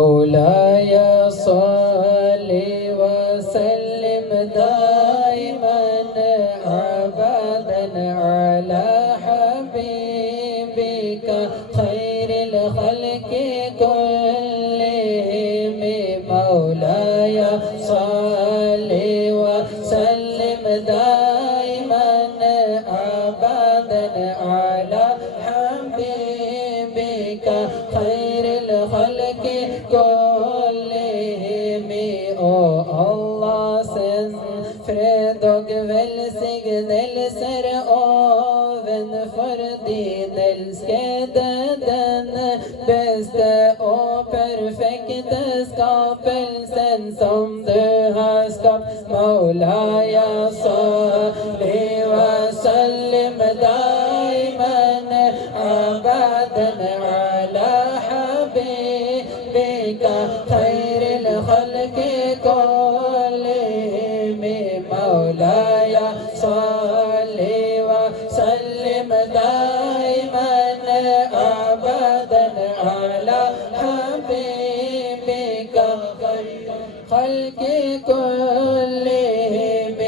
مولاي صل وسلم دائما أبدا على حبيبك خير الخلق كلهم مولاي صل وسلم دائما أبدا على حبيبك خير الخلق كلهم. Oh Allah, send fred og velsignelser ovenfor din elskede, den beste og perfekte skapelsen som du har skapt. Maulaya salli wa sallim daiman abadan ala habibika khairil khalqi kullihim. Maulaya salli wa sallim daiman abadan ala habibika khairil khalqi kullihim.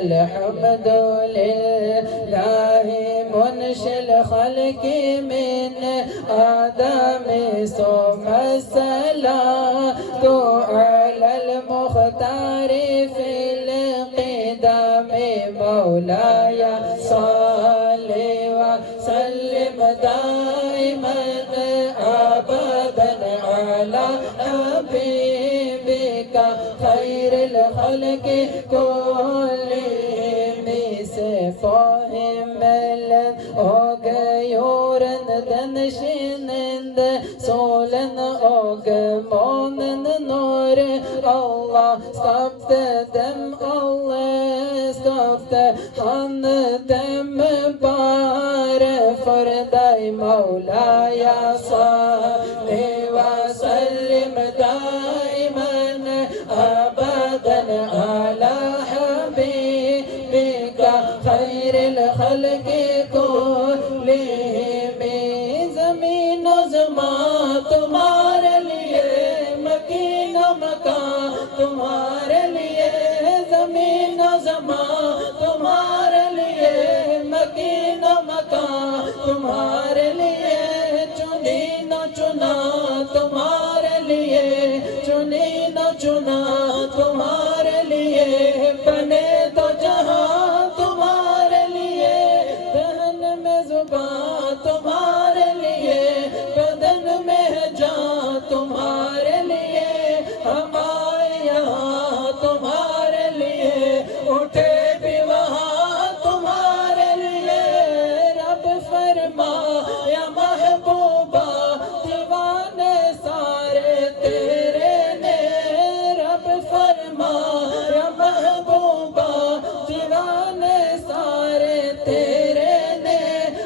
Alhamdulillahi munshil khalqi min آدم ثم الصلاة على المختار في القدم. مولاي صل وسلم دائما أبدا على حبيبك خير الخلق كلهم. سفاهم ملن og jorden den skinnende solen og månen når Allah skapte dem alle, skapte han dem bare for deg. Maulaya salli wa sallim daiman abadan ala habibika khairil khalqi kullihim. زمین و زمان تمہارے لیے، مکین و مکان تمہارے لیے. زمین و زمان تمہارے لیے، مکین و مکان تمہارے لیے. چنی نہ چنا تمہارے لیے، چنی نہ چنا تمہارے لیے. بنے تو جہاں تمہارے لیے، دہن میں زبان تمہارے لیے، بدن میں جان تمہارے لیے. ہم آئے یہاں تمہارے لیے، اٹھے بھی وہاں تمہارے لیے. رب فرما یا محبوبہ دیوانے سارے تیرے نے. رب فرما یا محبوبہ دیوانے سارے تیرے نے.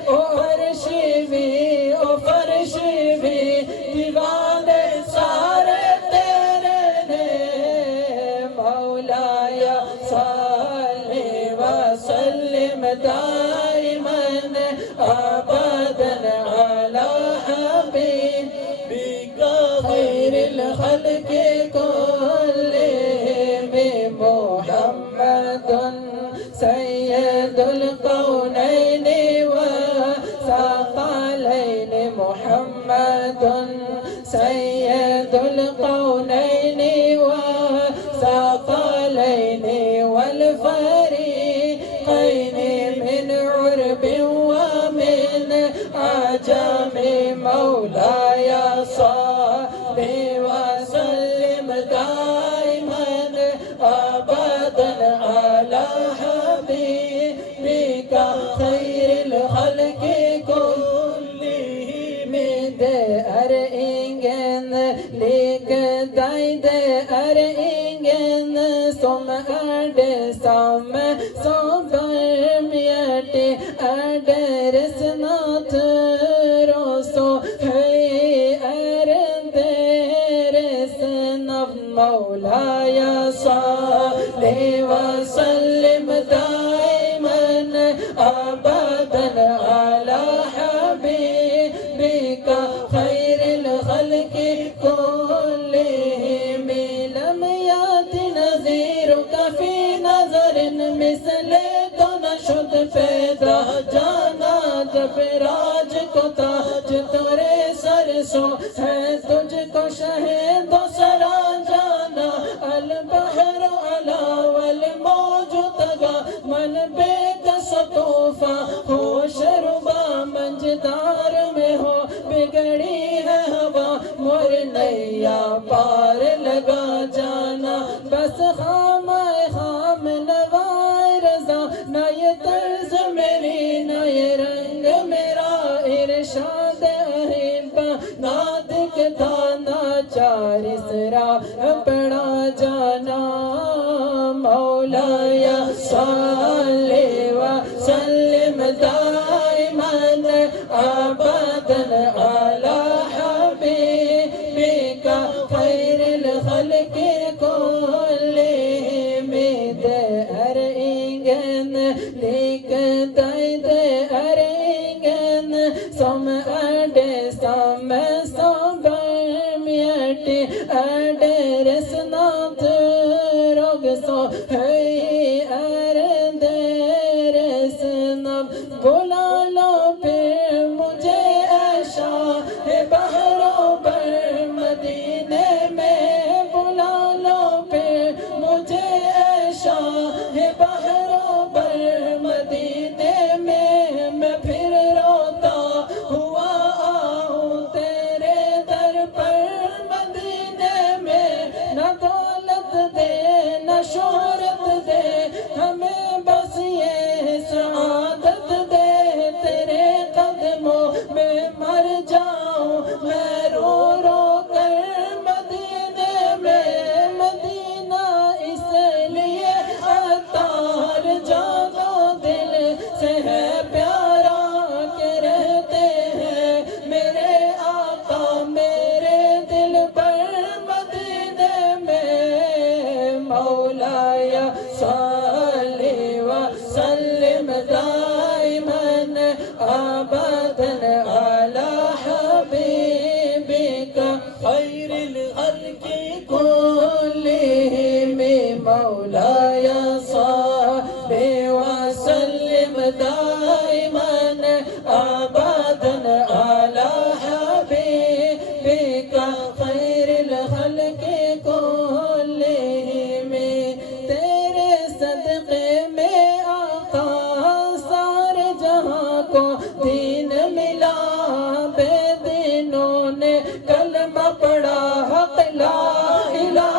او عرشی بھی او فرشی بھی دیوانے سارے تیرے نے. مولایا صلی وسلم دائماً ابداً علی حبیبک خیر الخلق کلہم. محمد سید القونین والثقلین. محمد سید القونین والثقلین والفریقین من عرب ومن عجم. مولاي صل وسلم دائما ابدا على حبيبك خير الخلق كلهم. Det ingen lik deg, det ingen som det samme. Så barmhjertig deres natur, og så høy deres navn. Maulaya salli wa sallim daiman abadan ala habibika خير الخلق كل شہد و سرا جانا البحر علا والموج تگا من بے کس طوفا ہو شربا منجدار میں ہو بگڑی ہے ہوا مور نیا پار لگا جانا بس خام نوائے رضا نہ یہ طرز میری نہ یہ رنگ میرا ارشاد احبا نہ دکھتا نہ چار اسرا پڑا جانا مولایا صلی وسلم دائما ابدا علی حبیبک خیر الخلق کلہم در اینگن لیک دید ارینگن som som barmhjertig deres natur, og så høy deres navn. Bola låper mujhe شاہ بحر و بر مدینے میں بلا لوپے مجھے شاہ بحر و بر مدینے میں پھر روتا ہوا آؤں تیرے در پر مدینے میں نہ دولت دے نہ شہرت دے ہمیں بس یہ سعادت دے تیرے قدموں میں مر جاؤں میں رو رو کر مدینے میں مدینہ اس لیے عطار جانو دل سے ہے پیارا کہ رہتے ہیں میرے آقا میرے دل پر مدینے میں مولایا صلی وسلم دائما ابدا علی حبیبک خیر الخلق کلہم مولایا صلی وسلم دائما ابدا علی حبیبک خیر الخلق کلہم تیرے صدقے میں آقا سارے جہاں کو دین ملا بے دینوں نے کلمہ پڑھا حق لا الہ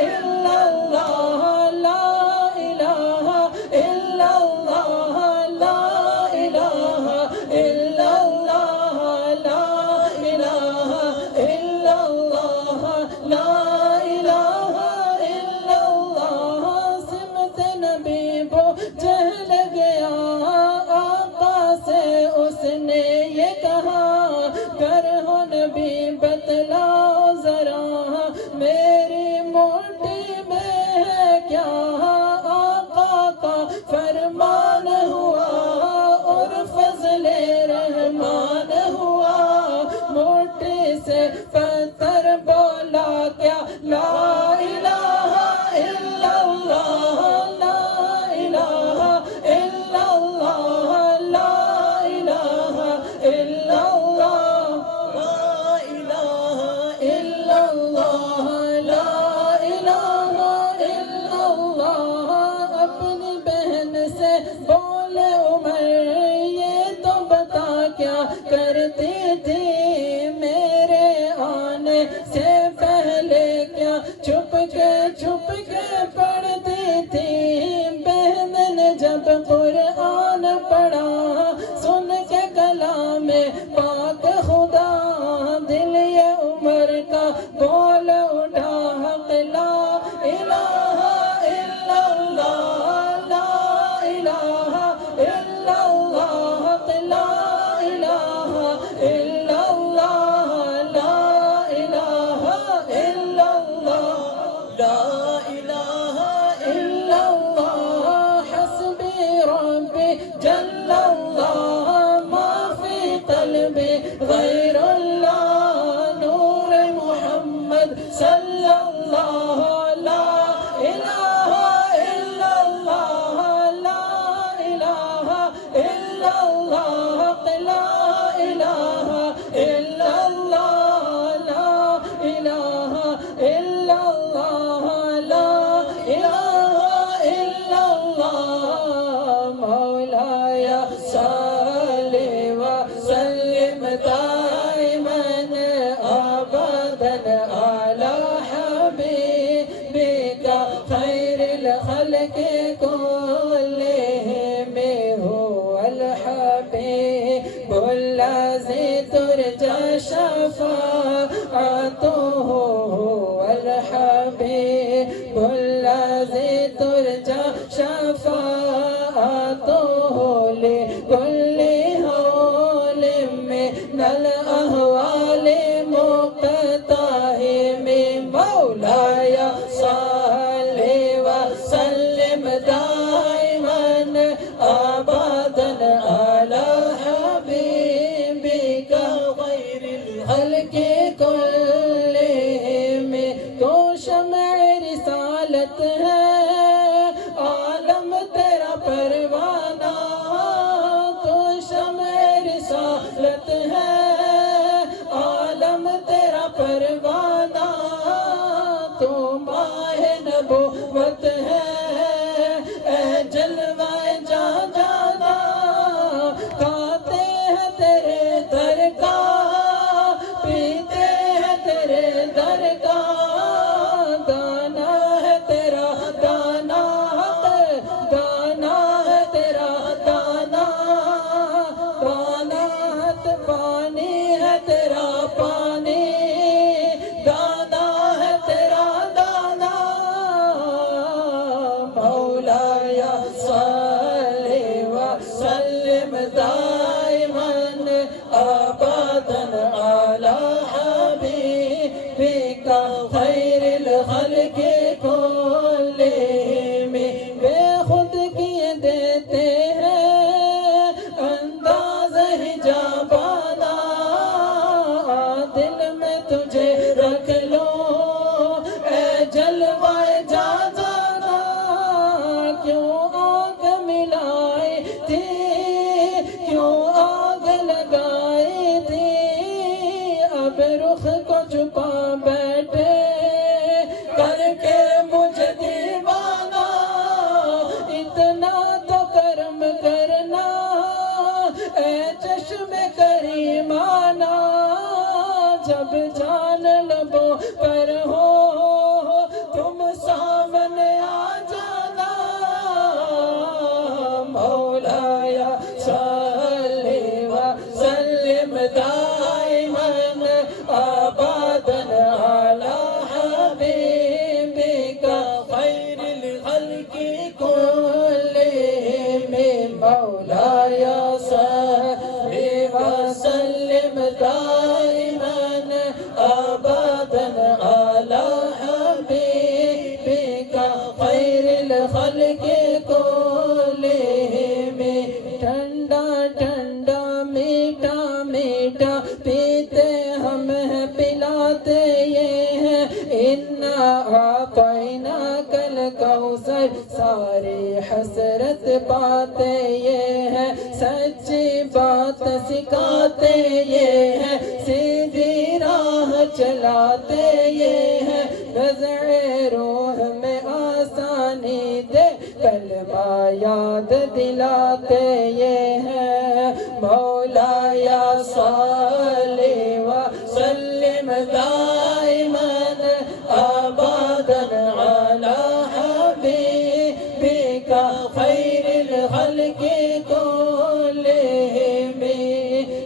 الا اللہ لا الہ الا اللہ لا الہ الا اللہ لا الہ الا اللہ لا الہ الا اللہ سمت نبی بو جہل گیا آقا سے اس نے یہ کہا گر ہو نبی بتلاؤ ذرا میری موٹی میں ہے کیا آقا کا فرمان ہوا اور فضل رحمان ہوا موٹی سے پتھر بولا کیا لا الہ الا اللہ لا الہ الا اللہ لا الہ الا اللہ لا الہ الا اللہ لا الہ الا اللہ اپنی بہن سے بولے عمر یہ تو بتا کیا کرتی تھی میرے آنے سے پہلے کیا چھپ کے پڑھتی تھی بہن نے جب قرآن پڑھا سن کے کلام پاک خدا دل یہ عمر کا بول اٹھا حق لا الہ الا اللہ لا الہ الا اللہ حق لا الہ الا اللہ لا الہ الا اللہ لا الہ الا اللہ حسبی ربی جل اللہ ما فی قلبی غیر اللہ نور محمد صلی اللہ لا الہ الا اللہ لا الہ الا اللہ لا الہ الا اللہ لا کا خیر الخلق کلہم بے خود کیے دیتے ہیں انداز حجابانہ دل میں تجھے رکھ لو اے جلوہ جانا کیوں آگ ملائی تھی کیوں آگ لگائی تھی اب رخ کو چھپا بیٹھے کر کے مجھے دیوانہ اتنا تو کرم کرنا اے چشم کریمانہ جب جان لبوں پر ہو تم سامنے آ جانا مولایا صلی وسلم دائما ابدا علی حبیبک خیر الخلق کلہم مولایا صلی وسلم دائما ابدا علی حبیبک خیر الخلق کلہم ٹھنڈا ٹھنڈا میٹھا میٹھا پیتے ہم ہیں پلاتے یہ ہیں انا اعطیناک الکوثر ساری حسرت پاتے یہ ہیں سچی بات سکھاتے یہ ہیں سیدھی راہ چلاتے یہ ہیں نزع روح میں آسانی دے کلمہ یاد دلاتے یہ ہیں مولایا صلی وسلم دائما ابدا علی حبیبک خیر الخلق کلہم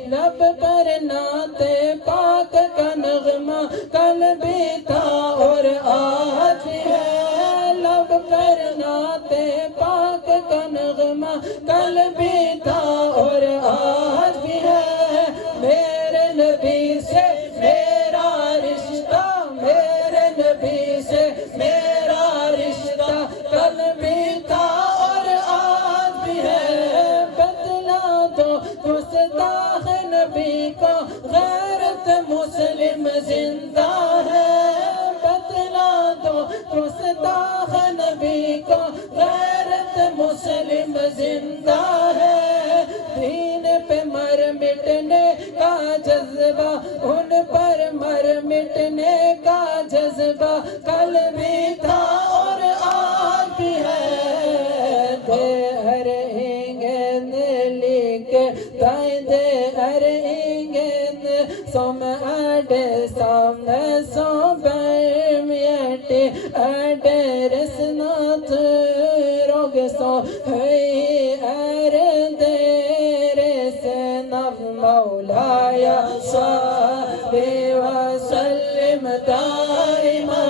لب پر نعت پاک کا نغمہ کل بھی تھا اور آج بھی ہے لب پر نعت پاک کا نغمہ کل بھی تھا اور آج بھی ہے میرے نبی سے میرا رشتہ میرے نبی سے میرا رشتہ کل بھی تھا اور آج بھی ہے بتلا دو گستاخ نبی کو غیرت مسلم زندہ ہے بتلا دو گستاخ نبی کو غیرت مسلم زندہ ہے دین پہ مر مٹنے کا جذبہ ان پر مر مٹنے کا جذبہ کل بھی تھا اور آج بھی ہے دے ہر انگن لکھ دائیں دے ہر انگن سوم اڈے سامنے سو برمیٹی اڈے رسنات روگ سو ہوئی اردے مولایا صلی وسلم دائما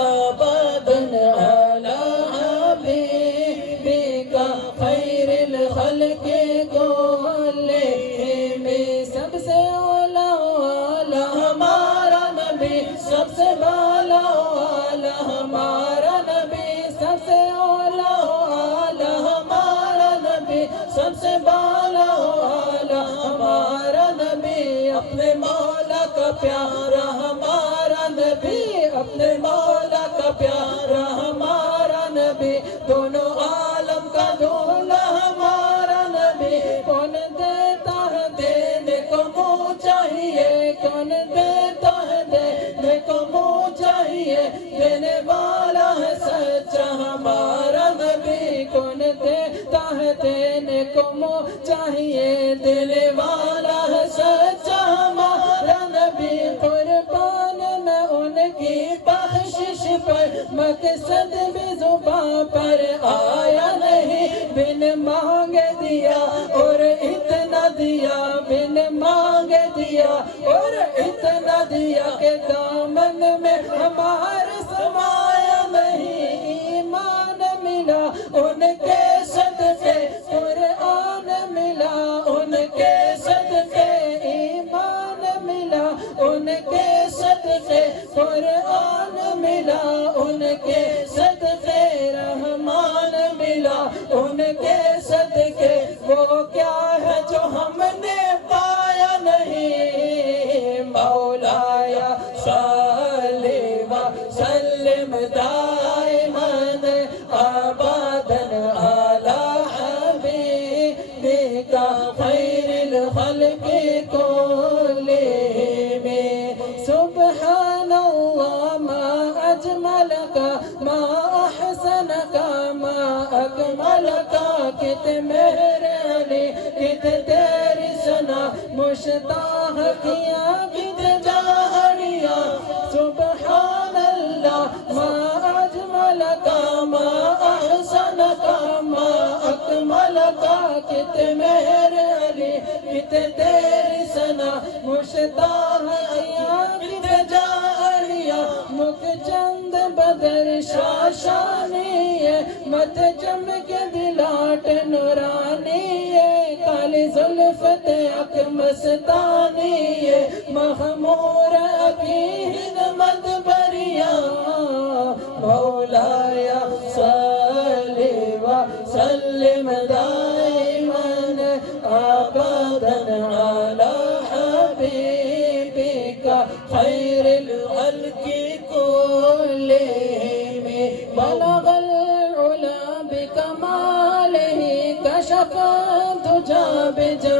ابدا علی حبیبک خیر الخلق کلہم سب سے اولا والا ہمارا نبی سب سے بالا والا ہمارا نبی سب سے اولا والا ہمارا نبی سب سے بالا والا ہمارا نبی اپنے مولا کا پیارا ہمارا نبی اپنے مولا کا پیارا ہمارا نبی دونوں عالم کا دولہ ہمارا نبی کون دیتا ہے دینے کو منہ چاہیے کون دیتا ہے دینے کو منہ چاہیے دینے والا ہے سچا ہمارا نبی کون دیتا ہے دینے کو منہ چاہیے دینے والا ہے سچا ہمارا نبی قربان میں ان کی بخشش پر مقصد بھی زباں پر آیا نہیں بن مانگے دیا اور اتنا دیا بن مانگے دیا اور اتنا دیا کہ دامن میں ہمارے سمایا نہیں ایمان ملا ان کے صدقے قرآن ملا ان کے صدقے ایمان ملا ان کے صدقے قرآن ملا ان کے صدقے رحمان ملا ان کے صدقے وہ کیا ہے جو ہم نے پایا نہیں مولایا صلی وسلم دائما ابدا علی حبیبک خیر الخلق كلهم سبحان الله ما أجملك ما أحسنك ما أكملك کت میرے علی کت تیری سنا مشتاق کیا کت جاہڑیا سبحان اللہ ما أجملك ما أحسنك ما أكملك کت میرے علی کت تیری سنا مشتاق کیا کت جاہڑیا مکھ چند بدر شاشانی ہے مت چمک دلاٹ نورانی ہے کالی زلفت اک مستانی ہے مخمور ابھی خدمت بریا مولایا صلی وسلم دائما ابدا علی حبیبک خیر الخلق كلهم بلغ العلا بكماله كشف الدجى بجماله